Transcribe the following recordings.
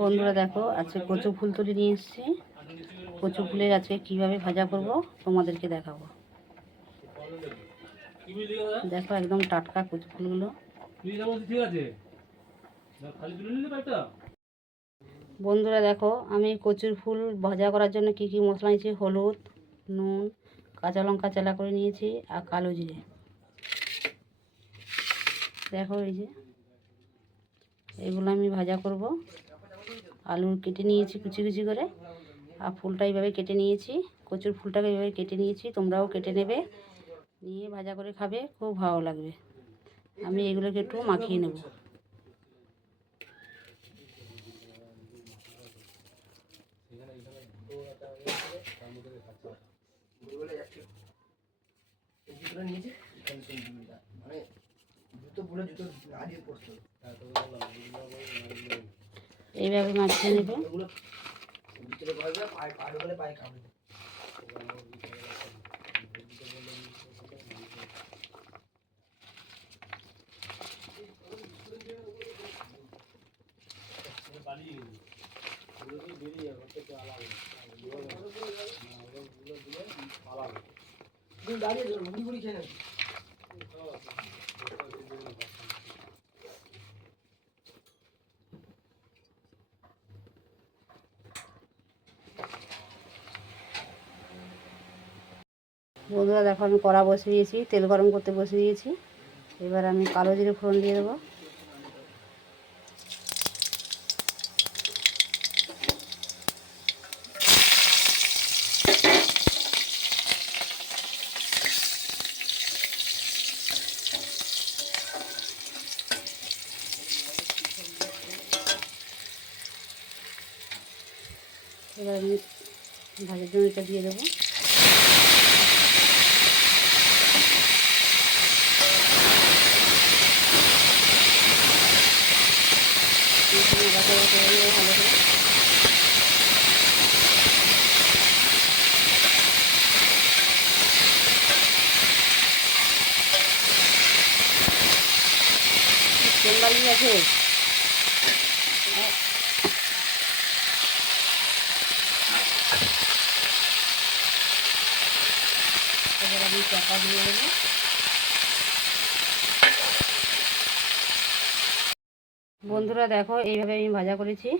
বন্ধুরা দেখো, আজকে কচু ফুল তুলে নিয়ে এসেছি। কচু ফুলের আজকে কিভাবে ভাজা করব তোমাদেরকে দেখাবো। দেখো একদম টাটকা কচু ফুলগুলো। বন্ধুরা দেখো, আমি কচুর ফুল ভাজা করার জন্য কি কি মশলা নিয়েছি: হলুদ, নুন, কাঁচা লঙ্কা চেলা করে নিয়েছি আর কালো জিরে। দেখো এই যে এগুলো আমি ভাজা করব। আলু কেটে নিয়েছি কুচি কুচি করে, আর ফুলটা এইভাবে কেটে নিয়েছি। কচুর ফুলটাকে এইভাবে কেটে নিয়েছি, তোমরাও কেটে নেবে, নিয়ে ভাজা করে খাবে, খুব ভালো লাগবে। আমি এগুলোকে একটু মাখিয়ে নেব। এইভাবে মাখিয়ে নেবে। বন্ধুরা দেখো, আমি কড়া বসিয়ে দিয়েছি, তেল গরম করতে বসিয়ে দিয়েছি। এবার আমি কালো জিরে ফোড়ন দিয়ে দেবো। এবার আমি ভাজার জন্য এটা দিয়ে দেবো। ভালো করে তেল বাড়িয়ে আছে। এবার আমি চাপা দিয়ে দেবো। বন্ধুরা দেখো, এইভাবে আমি ভাজা করেছি,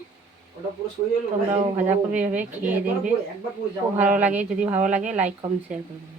তোমরাও ভাজা করবে, এইভাবে খেয়ে দেখবে, খুব ভালো লাগে। যদি ভালো লাগে লাইক কমেন্ট শেয়ার করবে।